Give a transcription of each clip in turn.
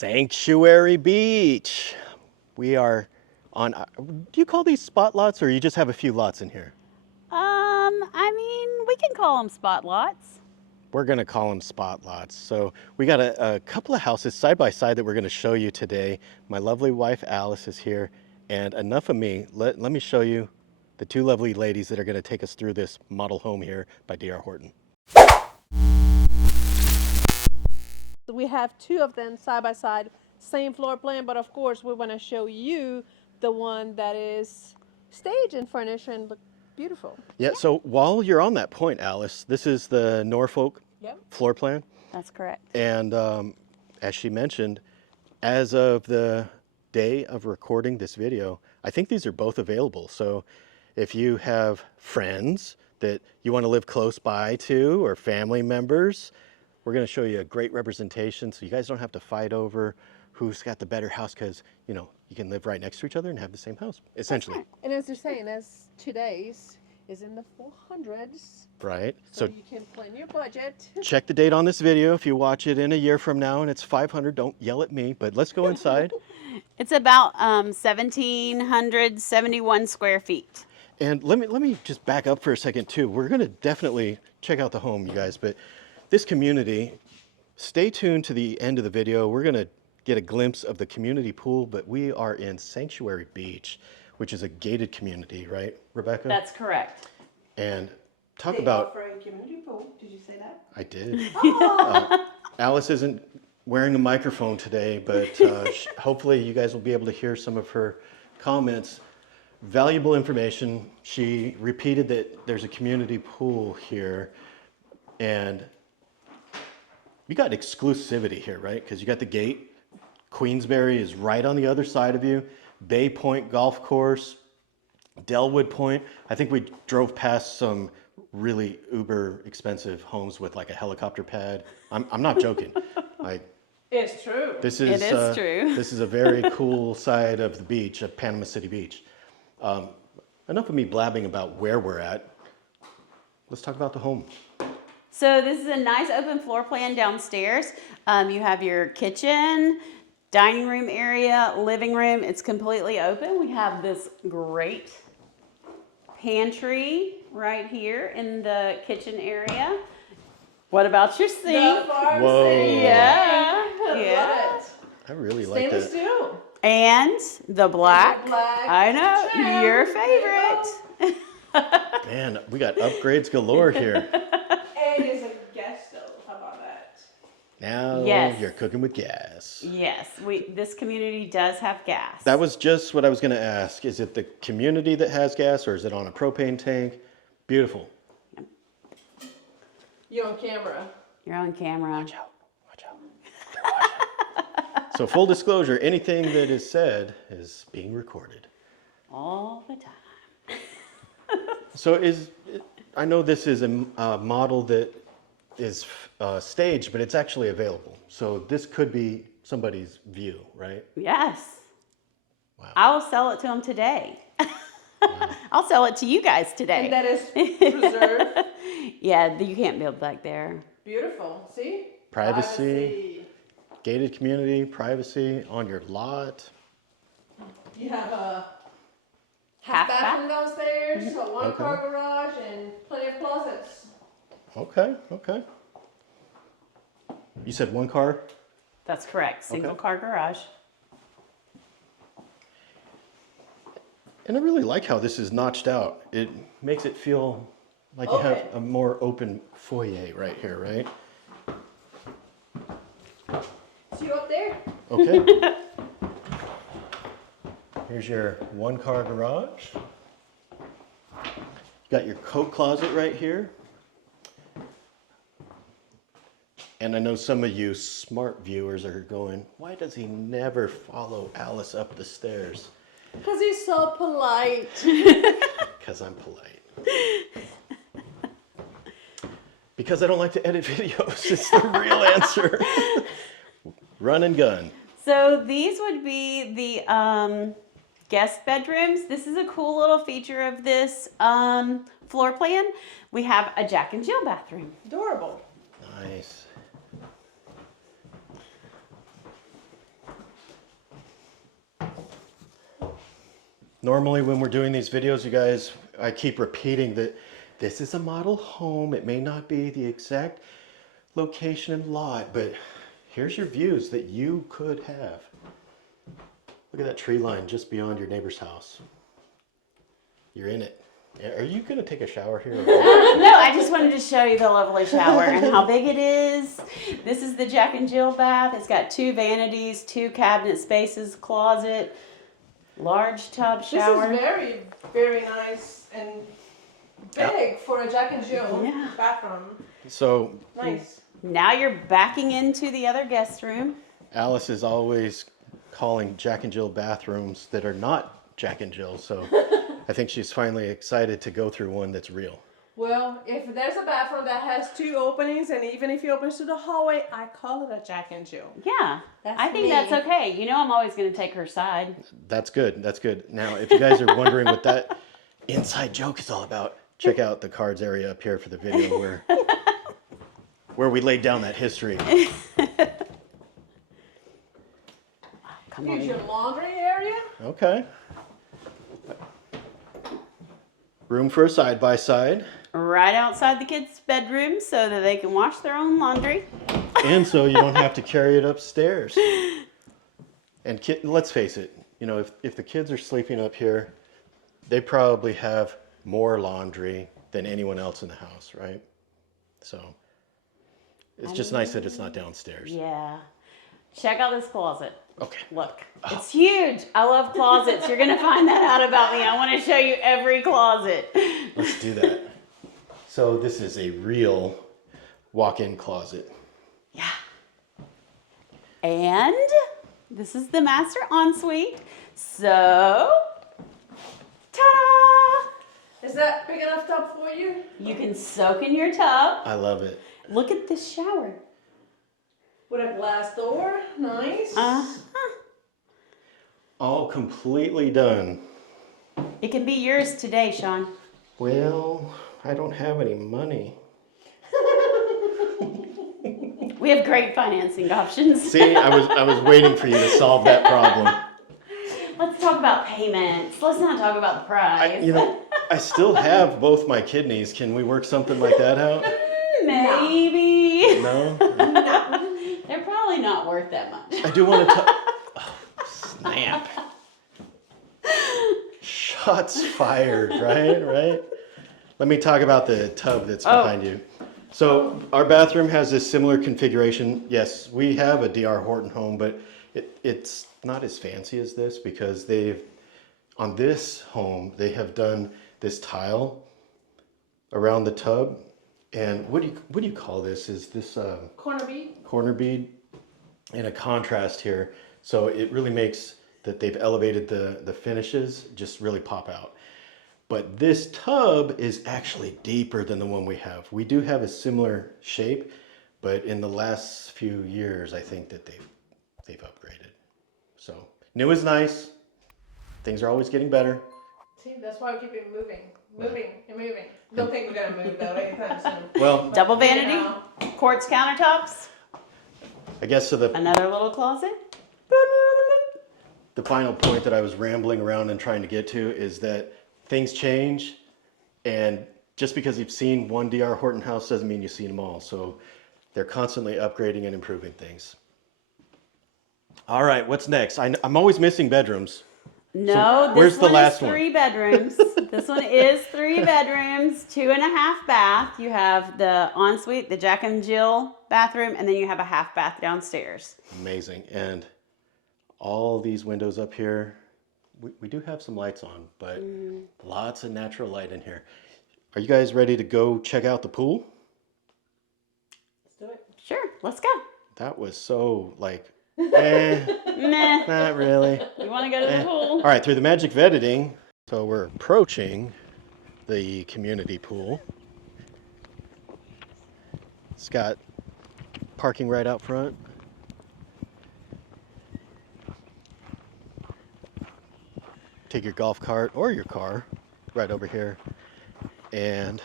Sanctuary Beach. We are on, do you call these spot lots or you just have a few lots in here? I mean, we can call them spot lots. We're gonna call them spot lots. So we got a couple of houses side by side that we're gonna show you today. My lovely wife Alice is here, and enough of me, let me show you the two lovely ladies that are gonna take us through this model home here by DR Horton. We have two of them side by side, same floor plan, but of course we want to show you the one that is staged and furnished and look beautiful. Yeah, so while you're on that point, Alice, this is the Norfolk floor plan. That's correct. And as she mentioned, as of the day of recording this video, I think these are both available. So if you have friends that you want to live close by to or family members, we're going to show you a great representation so you guys don't have to fight over who's got the better house, because you know you can live right next to each other and have the same house essentially. Right. And as they're saying, as today's is in the 400s, right? so you can plan your budget. Check the date on this video. If you watch it in a year from now and it's 500, don't yell at me, but let's go inside. It's about 1,771 square feet. And let me just back up for a second too. We're going to definitely check out the home, you guys, but this community, stay tuned to the end of the video. We're going to get a glimpse of the community pool, but we are in Sanctuary Beach, which is a gated community, right, Rebecca? That's correct. And talk They about... offer a community pool. Did you say that? I did. Alice isn't wearing a microphone today, but hopefully you guys will be able to hear some of her comments. Valuable information. She repeated that there's a community pool here, and you got exclusivity here, right? Because you got the gate. Queensbury is right on the other side of you. Bay Point Golf Course, Delwood Point. I think we drove past some really uber expensive homes with like a helicopter pad. I'm not joking. It's true. It is true. This is a very cool side of the beach, of Panama City Beach. Enough of me blabbing about where we're at. Let's talk about the home. So this is a nice open floor plan downstairs. You have your kitchen, dining room area, living room. It's completely open. We have this great pantry right here in the kitchen area. What about your sink? Whoa. Yeah. Yeah. I really like that. Stainless steel. And the black. I know, trim. your favorite. Man, we got upgrades galore here. And it's a gas stove. How about that? Now Yes. you're cooking with gas. Yes, this community does have gas. That was just what I was going to ask. Is it the community that has gas, or is it on a propane tank? Beautiful. You're on camera. You're on camera. Watch out. Watch out. So full disclosure, anything that is said is being recorded. All the time. So I know this is a model that is staged, but it's actually available. So this could be somebody's view, right? Yes. Wow. I will sell it to them today. Wow. I'll sell it to you guys today. And that is preserved. Yeah, you can't build back there. Beautiful. See? Privacy. Gated community, privacy on your lot. You have a Half bathroom bath. downstairs, a one-car garage, and plenty of closets. Okay, okay. You said one car? That's correct. Single car garage. And I really like how this is notched out. It makes it feel like you have a more open foyer right here, right? See you up there? Okay. Here's your one-car garage. You got your coat closet right here. And I know some of you smart viewers are going, why does he never follow Alice up the stairs? Because he's so polite. Because I'm polite. Because I don't like to edit videos. It's the real answer. Run and gun. So these would be the guest bedrooms. This is a cool little feature of this floor plan. We have a Jack and Jill bathroom. Adorable. Nice. Normally when we're doing these videos, you guys, I keep repeating that this is a model home. It may not be the exact location and lot, but here's your views that you could have. Look at that tree line just beyond your neighbor's house. You're in it. Are you gonna take a shower here? No, I just wanted to show you the lovely shower and how big it is. This is the Jack and Jill bath. It's got 2 vanities, 2 cabinet spaces, closet, large tub shower. This is very, very nice and big for a Jack and Jill Yeah. bathroom. So Nice. Now you're backing into the other guest room. Alice is always calling Jack and Jill bathrooms that are not Jack and Jill, so I think she's finally excited to go through one that's real. Well, if there's a bathroom that has 2 openings, and even if it opens to the hallway, I call it a Jack and Jill. Yeah, That's I think me. that's okay. You know I'm always going to take her side. That's good. That's good. Now, if you guys are wondering what that inside joke is all about, check out the cards area up here for the video where we laid down that history. Come Here's on. your laundry area. Okay. Room for a side-by-side. Right outside the kids' bedroom so that they can wash their own laundry. And so you don't have to carry it upstairs. And let's face it, you know, if the kids are sleeping up here, they probably have more laundry than anyone else in the house, right? So it's just nice that it's not downstairs. Yeah. Check out this closet. Okay. Look, it's huge. I love closets. You're going to find that out about me. I want to show you every closet. Let's do that. So this is a real walk-in closet. Yeah. And this is the master ensuite. So, ta-da! Is that big enough tub for you? You can soak in your tub. I love it. Look at this shower. With a glass door. Nice. All completely done. It can be yours today, Sean. Well, I don't have any money. We have great financing options. See, I was waiting for you to solve that problem. Let's talk about payments. Let's not talk about the price. I still have both my kidneys. Can we work something like that out? Maybe. No? They're probably not worth that much. I do want to snap. Shots fired, right? Let me talk about the tub that's behind you. So our bathroom has this similar configuration. Yes, we have a DR Horton home, but it's not as fancy as this because on this home, they have done this tile around the tub. And what do you call this? Is this Corner bead. corner bead and a contrast here? So it really makes that they've elevated the finishes just really pop out. But this tub is actually deeper than the one we have. We do have a similar shape, but in the last few years, I think that they've upgraded. So new is nice. Things are always getting better. See, that's why we keep it moving. Don't think we're gonna move though anytime soon. Well, Double But, you vanity, know. quartz countertops, I guess so another little closet. the final point that I was rambling around and trying to get to is that things change, and just because you've seen one DR Horton house doesn't mean you've seen them all. So they're constantly upgrading and improving things. All right, what's next? I'm always missing bedrooms. No, where's this the one last is one? 3 bedrooms. This one is 3 bedrooms, 2.5 bath. You have the ensuite, the Jack and Jill bathroom, and then you have a half bath downstairs. Amazing. And all these windows up here, we do have some lights on, but lots of natural light in here. Are you guys ready to go check out the pool? Let's do it. Sure, let's go. That was so like, Meh. not really. You want to go to the pool? All right, through the magic of editing, so we're approaching the community pool. It's got parking right out front. Take your golf cart or your car right over here, and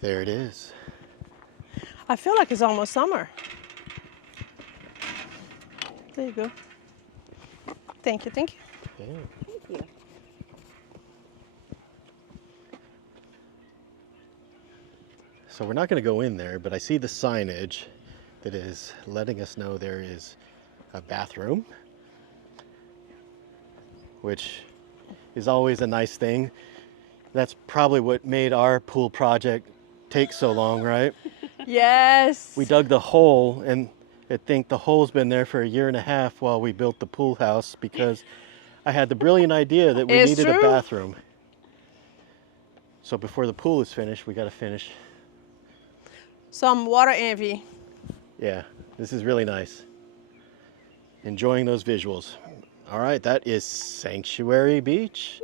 there it is. I feel like it's almost summer. There you go. Thank you. Yeah. Thank you. So we're not going to go in there, but I see the signage that is letting us know there is a bathroom, which is always a nice thing. That's probably what made our pool project take so long, right? Yes. We dug the hole, and I think the hole's been there for a year and a half while we built the pool house, because I had the brilliant idea that we It's needed a true. bathroom. So before the pool is finished, we got to finish. Some water envy. Yeah, this is really nice. Enjoying those visuals. All right, that is Sanctuary Beach.